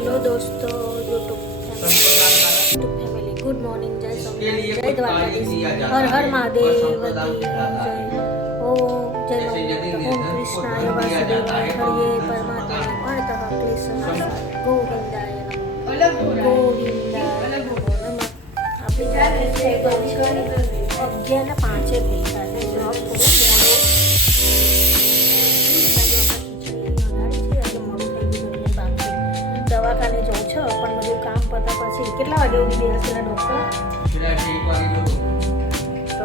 Hello दोस्तों YouTube family good morning जय स्वामी जय द्वारकाधीश हर हर महादेव जय ओम कृष्णाय वासुदेवाय हरे परमात्मा प्रणतः क्लेशनाशाय गोविंदाय नमः गोविंदाय नमः આપણે 11:05 ભેગા જવાબ દવાખાને જવું છે પણ બધું કામ પતા પછી કેટલા વાગે ઉઠી બેસેલા ડોક્ટર તો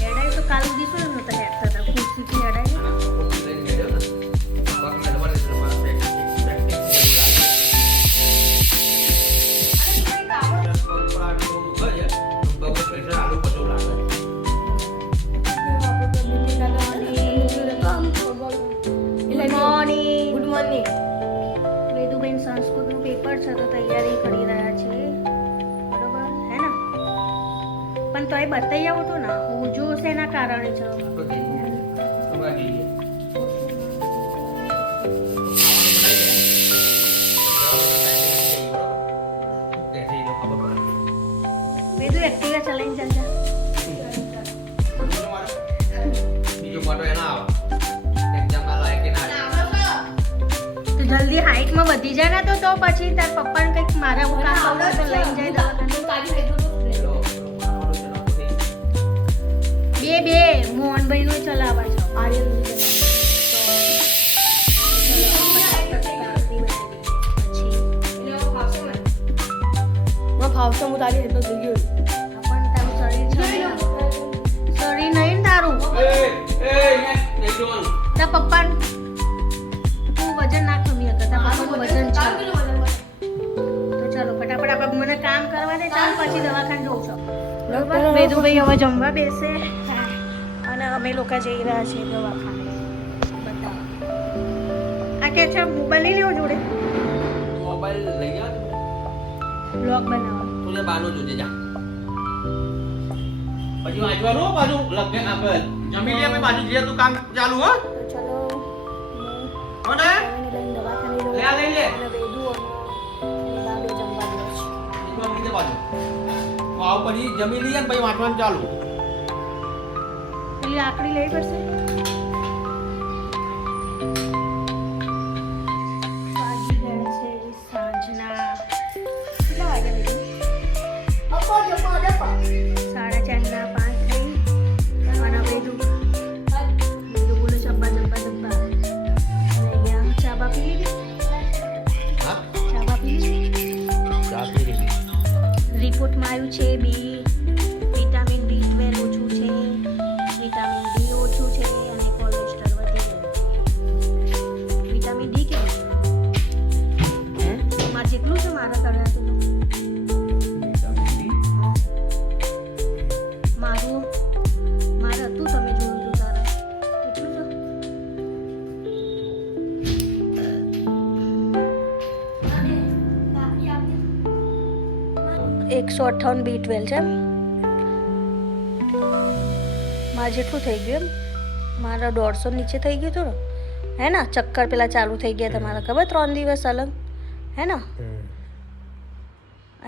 હેડાઈ તો કાલ સુધી શું નતા હેડતા હતા ખુશીથી હેડાઈ વેદુબેન સંસ્કૃતનું પેપર છે તો તૈયારી કરી રહ્યા છે બરોબર હે ને પણ તોય બતાવી આવું તો ના હું જો શેના કારણે છે વેદુ એક્ટિવા ચલાવીને ચાલતા જલ્દી હાઈટ માં વધી જાય ને તો પછી તાર પપ્પાને કંઈક મારા કામ આવડે તો લઈને જાય બે મોહનભાઈ નું ચલાવવા છો ફાવશે હું તારી એટલો થઈ ગયો પણ તારું શરીર નહીં ને તારું તાર પપ્પા વજન ના કમી હતા પાપાનું વજન છે તો ચાલો ફટાફટ આપણે મને કામ કરવા દે ચાલ પછી દવાખાને જવું છો બરાબર વેદુભાઈ હવે જમવા બેસે અને અમે લોકો જઈ રહ્યા છીએ દવાખાને બતાવો આ કે છે મોબાઈલ લઈ લેવો જોડે મોબાઈલ લઈ જા બ્લોગ બનાવો તુને બાનો જોજે જા પછી વાંચવાનું બાજુ લગે આગળ જમી લે અમે બાજુ જઈએ તો કામ ચાલુ હો તો ચલો લે લે લે વેદુ અને બાબે જમવા બેસે એકવાર નીચે બાજુ આવ પછી જમી લઈએ પછી વાંચવાનું ચાલુ પેલી આકડી લઈ પડશે વાગી ગયા છે સાંજના કેટલા વાગ્યા વેદુ 4:30 થઈ અને વેદુ બોલે ચબ્બા ચાબા પી રિપોર્ટમાં આવ્યું છે વિટામિન B12 ઓછું છે વિટામિન D ઓછું છે અને કોલેસ્ટ્રોલ વધી ગયું વિટામિન D કે મારે જેટલું છે મારા કરતા મારું હતું તમે જોયું હતું તારા એટલું છે 158 B12 છે મારે જેટલું થઈ ગયું મારા 150 નીચે થઈ ગયું હતું ને હે ને ચક્કર પેલા ચાલુ થઈ ગયા તમારા ખબર 3 દિવસ અલગ હે ને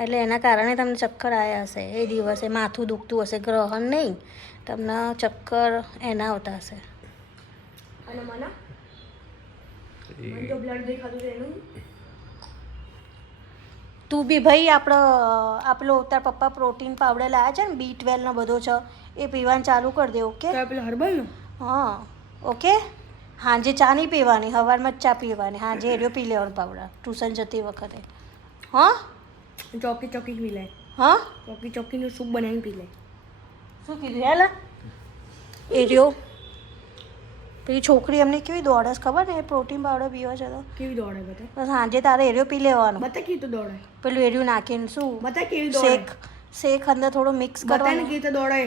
એટલે એના કારણે તમને ચક્કર આવ્યા હશે એ દિવસે માથું દુખતું હશે ગ્રહણ નહીં તમને ચક્કર એના આવતા હશે અને મને તો બ્લડ દેખાતું એનું તું બી ભાઈ આપણો તાર પપ્પા પ્રોટીન પાવડર લાવ્યા છે ને B12 નો બધો છે એ પીવાનું ચાલુ કરી દે ઓકે પેલો હર્બલનો હા ઓકે હાંજે ચા નહીં પીવાની સવારમાં જ ચા પીવાની હાંજે એરિયો પી લેવાનો પાવડર ટ્યુશન જતી વખતે હા ચોકી પી લે હા ચોકીનું સૂપ બનાવીને પી લે શું કીધું હેલા એરિયો પેલી છોકરી એમને કેવી દોડે ખબર ને એ પ્રોટીન પાવડર પીવા છે તો કેવી દોડે બતા બસ હાંજે તારે એરિયો પી લેવાનો બતા કેવી તો દોડે પેલું એરિયું નાખીને શું બતા કેવી દોડે શેક અંદર થોડું મિક્સ બતાને કરવાનું કેવી તો દોડે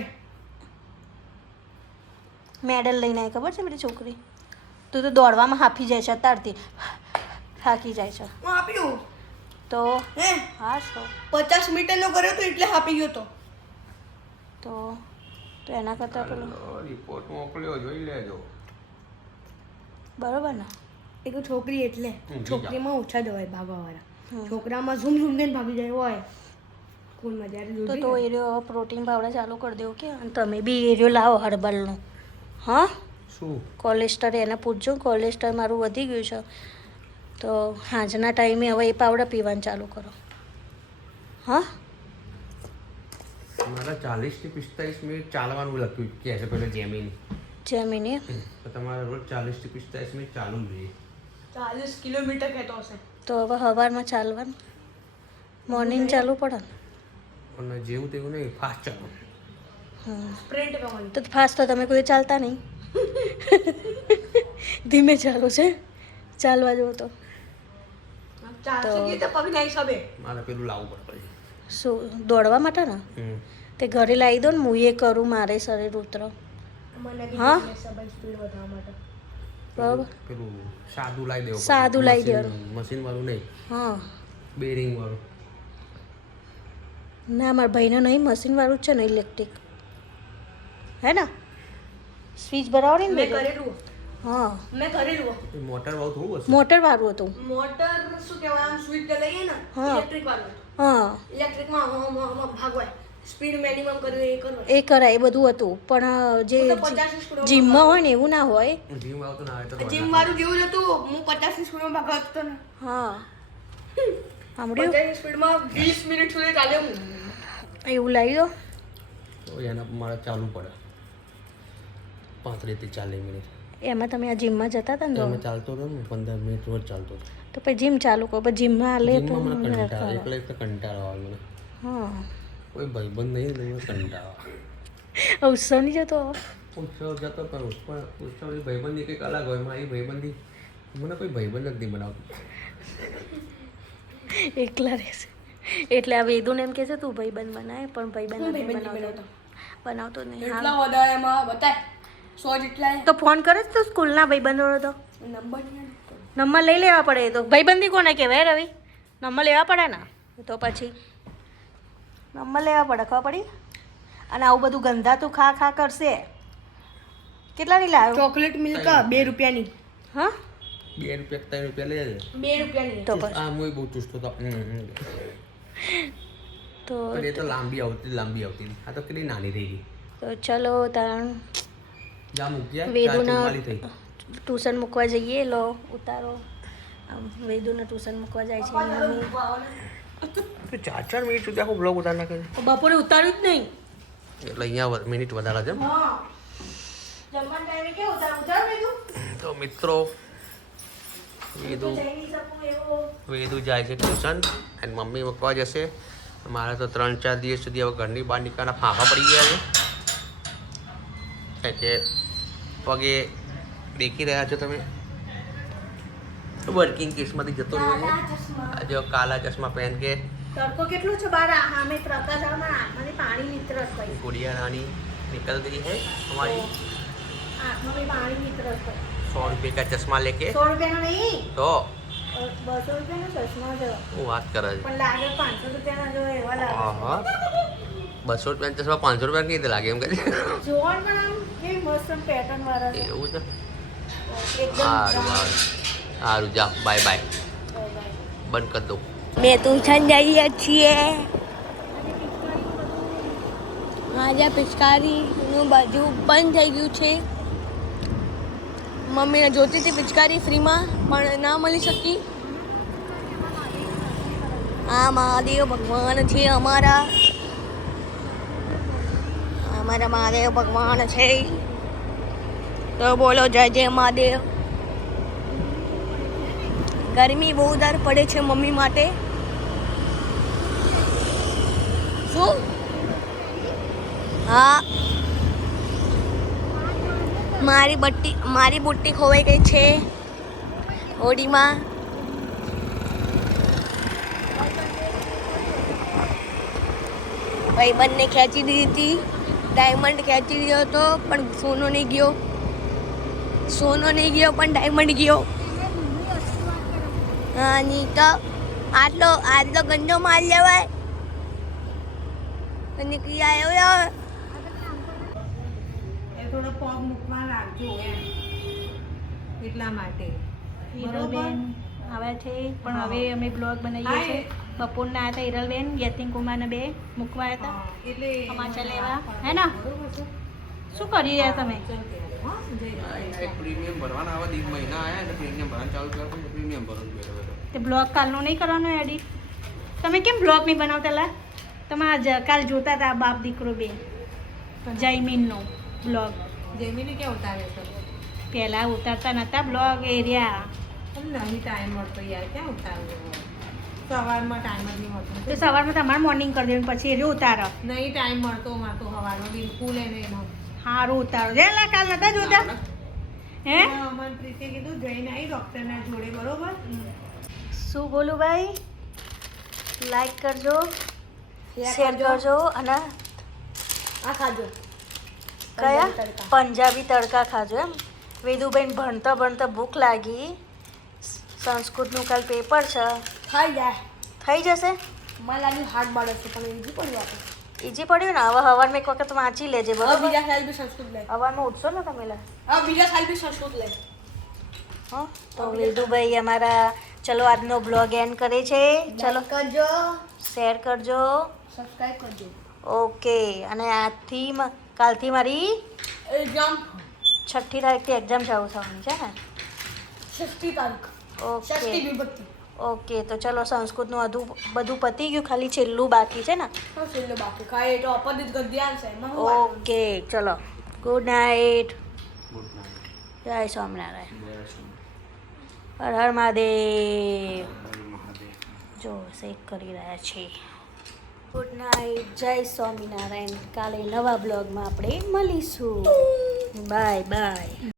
મેડલ લઈને આવી ખબર છે પેલી છોકરી તું તો દોડવામાં હાફી જાય છે અત્યારથી થાકી જાય છે હું આપ્યું તો હે હા તો 50 મીટરનો કર્યો તો એટલે આપી ગયો તો તો એના કરતાં પેલું રિપોર્ટ મોકલ્યો જોઈ લેજો બરોબર ને એક તો છોકરી એટલે ઊંઘી જાઓ. છોકરીમાં ઓછા દવાય ભાગવાવાળા છોકરામાં ઝૂમ ઝૂમ દઈને ભાગી જાય હોય સ્કૂલમાં જ્યારે તો એરિયો પ્રોટીન પાવડર ચાલુ કરી દેવું કે અને તમે બી એરિયો લાવો હર્બલનો હા શું કોલેસ્ટર એને પૂછજો કોલેસ્ટર મારું વધી ગયું છે તો સાંજના ટાઈમે હવે એ પાવડર પીવાનું ચાલુ કરો હા મારા 40 થી 45 મિનિટ ચાલવાનું લખ્યું કે છે પેલો જેમીન જેમીની તો તમારે રોજ 40 થી 45 મિનિટ ચાલુ જોઈએ 40 કિલોમીટર કહેતો હશે તો હવે સવારમાં ચાલવાનું મોર્નિંગ ચાલુ પડે ને અને જેવું તેવું નહીં ફાસ્ટ ચાલો હા સ્પ્રિન્ટ કરવાની તો ફાસ્ટ તો તમે કોઈ ચાલતા નહીં ધીમે ચાલો છે ચાલવા જવું તો 400 કે તો પગ નહીં હિસાબે મારે પેલું લાવવું પડે શું દોડવા માટે ને તે ઘરે લાવી દો ને હું એ કરું મારે શરીર ઉતરો મને હા? સબાઈ સ્પીડ વધારવા માટે બરાબર પેલું સાદું લાવી દેવું સાદું લાવી દેવાનું. મશીન વાળું નહીં હા બેરિંગ વાળું ના મારા ભાઈને નહીં મશીનવાળું જ છે ને ઇલેક્ટ્રિક હે ને સ્વિચ બરાબર ને મેં બધું? કરેલું હા મેં કરેલું એ મોટર વાળું થોડું હશે મોટરવાળું હતું મોટર શું કહેવાય આમ સ્વિચ દબાઈએ ને હા. ઇલેક્ટ્રિક વાળું હા ઇલેક્ટ્રિકમાં ભાગવાય સ્પીડ મિનિમમ કરવું એ કરવાય એ કરાય એ બધું હતું પણ જે હું તો 50 સ્પીડમાં જીમમાં હોય ને એવું ના હોય જીમ આવતું ના આવે તો જીમ વાળું જેવું જ હતું હું 50 ની સ્પીડમાં ભાગતો ને હા સાંભળ્યું 50 ની સ્પીડમાં 20 મિનિટ સુધી ચાલે હું એવું લાવી દો તો એના મારે ચાલુ પડે 35 થી 40 મિનિટ એમાં તમે આ જીમમાં જતા હતા ને એમાં ચાલતો હતો ને 15 મિનિટ રોજ ચાલતો હતો તો પછી જીમ ચાલુ કરો પછી જીમમાં હાલે તો જીમમાં મને મેળ કંટાળો ખાવા. એટલે કંટાળો આવે મને હા કોઈ ભાઈબંધ નહીં એટલે મને કંટાળો આવે ઉત્સવ નહીં જતો ઉત્સવ જતો પણ ઉત્સવની ભાઈબંધી કંઈક અલગ હોય મારી ભાઈબંધી મને કોઈ ભાઈબંધ જ નહીં બનાવતું એકલા રહેશે એટલે આ વેદુને એમ કહે છે તું ભાઈબંધ બનાય પણ ભાઈબંધ હું નથી ભાઈબંધ બનાવતો નહીં એટલા હા. વધારે એમાં બતાય 100 જેટલા તો ફોન કરે જ તો સ્કૂલના ભાઈબંધો તો નંબર નંબર લઈ લેવા પડે એ તો ભાઈબંધી કોને કહેવાય રવિ નંબર લેવા પડે ને તો પછી નંબર લેવા પડે ખબર પડી અને આવું બધું ગંધાતું ખા ખા કરશે કેટલાની લાવ્યો ચોકલેટ મિલ્ક 2 રૂપિયાની હા 2 રૂપિયા 3 રૂપિયા લઈ જાય 2 રૂપિયાની તો પછી આ હું બહુ ચુસ્તો હતો તો પણ એ તો લાંબી આવતી આ તો કેટલી નાની થઈ ગઈ તો ચલો તાણ જા મૂક્યા વેદુના ચાર થઈ ટ્યુશન મૂકવા જઈએ લો ઉતારો આમ વેદુના ટ્યુશન મૂકવા જાય છે મમ્મી તો 4 મિનિટ સુધી આખો બ્લોગ ઉતાર નાખે છે બપોરે ઉતાર્યું જ નહીં એટલે અહીંયા મિનિટ વધારે છે હા જમવાના ટાઈમે કેવું ઉતાર વેદુ તો મિત્રો વેદુ જઈ નહીં શકું એવો વેદુ જાય છે ટ્યુશન અને મમ્મી મૂકવા જશે મારે તો 3-4 દિવસ સુધી હવે ઘરની બહાર નીકળવાના ફાંફા પડી ગયા છે કે પગે દેખી રહ્યા છો તમે વર્કિંગ કેસમાંથી જતો રહ્યો છે આજે કાલા ચશ્મા પહેન કે તડકો કેટલો છે બાર આમે પ્રકાશ આમાં આંખમાંથી પાણી નીતરસ ભાઈ गुड़िया रानी निकल गई है हमारी આંખમાં બી પાણી નીતરસ ભાઈ 100 रुपये का चश्मा लेके 100 રૂપિયાનો નહીં तो 200 રૂપિયાનો ચશ્મા છે वो बात कर रहे પણ લાગે 500 રૂપિયાના જો એવા લાગે हाँ 200 रुपया चश्मा 500 रुपया नहीं लागे एम कहते જોવાનું પણ આમ કેવી મસ્ત પેટર્ન વાળા છે એવું છે એકદમ સારું સારું જા બાય બાય બંધ કરી દો બે ટ્યુશન જઈએ છીએ આજે પિચકારીનું બાજુ બંધ થઈ ગયું છે મમ્મીને જોતી હતી પિચકારી ફ્રીમાં પણ ના મળી શકી આ મહાદેવ ભગવાન છે અમારા મહાદેવ ભગવાન છે તો બોલો જય જય મહાદેવ ગરમી બહુ દર પડે છે મમ્મી માટે શું હા મારી બુટ્ટી ખોવાઈ ગઈ છે હોડીમાં ભાઈબંધને ખેંચી દીધી હતી ડાયમંડ ખેંચી દીધો હતો પણ સોનો નહીં ગયો પણ ડાયમંડ ગયો હા નહીં તો આટલો ગંદો માલ લેવાય નીકળી આવ્યો એ થોડો પગ મૂકવા રાખજો એમ એટલા માટે હિરલબેન આવ્યા છે પણ હવે અમે બ્લોગ બનાવીએ છીએ બપોરના આવ્યા હતા હિરલબેન યતિન કુમારને બે મૂકવા આવ્યા હતા એટલે સમાચાર લેવા હે ને શું કરી રહ્યા તમે પ્રીમિયમ ભરવાના આવા દી મહિના આયા એટલે પ્રીમિયમ ભરવાનું ચાલુ કર્યું પણ પ્રીમિયમ ભરવું બેઠો તે બ્લોગ કાલનો નહીં કરવાનો એડિટ તમે કેમ બ્લોગ નહીં બનાવતા લા તમે કાલ જોતા હતા બાપ દીકરો બે જયમીનનો બ્લોગ જમીને ક્યાં ઉતારે છે પહેલાં ઉતારતા નહોતા બ્લોગ એરિયા નહીં ટાઈમ મળતો યાર ક્યાં ઉતારવો સવારમાં ટાઈમ જ નહીં મળતો તો સવારમાં તમારે મોર્નિંગ કરી દેવાનું પછી એ ઉતારો નહીં ટાઈમ મળતો મારે તો સવારમાં બિલકુલ એને એનો સારું ઉતારો જે લા કાલ નતા જોતા હે મનપ્રીતે કીધું જઈને આવી ડૉક્ટરના જોડે બરોબર શું બોલું ભાઈ લાઈક કરજો શેર કરજો અને આ ખાજો કયા તડકા. પંજાબી તડકા ખાજો એમ વેદુબેન ભણતા ભણતા ભૂખ લાગી સંસ્કૃતનું કાલ પેપર છે ખાઈ જાય થઈ જશે મને લાગ્યું હાથ બાળે છે પણ ઈજી પડ્યું આપણે ઈજી પડ્યું ને હવે હવારમાં એક વખત વાંચી લેજે હવે બરાબર બીજા સાલ બી સંસ્કૃત લે હવારમાં ઉઠશો ને તમે લા હવે બીજા સાલ બી સંસ્કૃત લે હં તો વેદુભાઈ અમારા ચલો આજનો બ્લોગ એન્ડ કરે છે ચલો કરજો શેર કરજો સબસ્ક્રાઇબ કરજો ઓકે અને આજથી કાલથી મારી એક્ઝામ 6ઠ્ઠી તારીખથી એક્ઝામ ચાલુ થવાની છે ને 6ઠી તારીખ ઓકે 6ઠી વિભક્તિ ઓકે તો ચલો સંસ્કૃતનું બધું પતી ગયું ખાલી છેલ્લું બાકી છે ને હા છેલ્લે બાકી ખાય તો અપરિત ગદ્ય આવશે એમાં હું વાત કરું? ઓકે ચલો ગુડ નાઇટ ગુડ નાઇટ જય સ્વામિનારાયણ હર હર મહાદેવ જો શેક કરી રહ્યા છીએ ગુડ નાઇટ જય સ્વામિનારાયણ કાલે નવા બ્લોગમાં આપણે મળીશું બાય બાય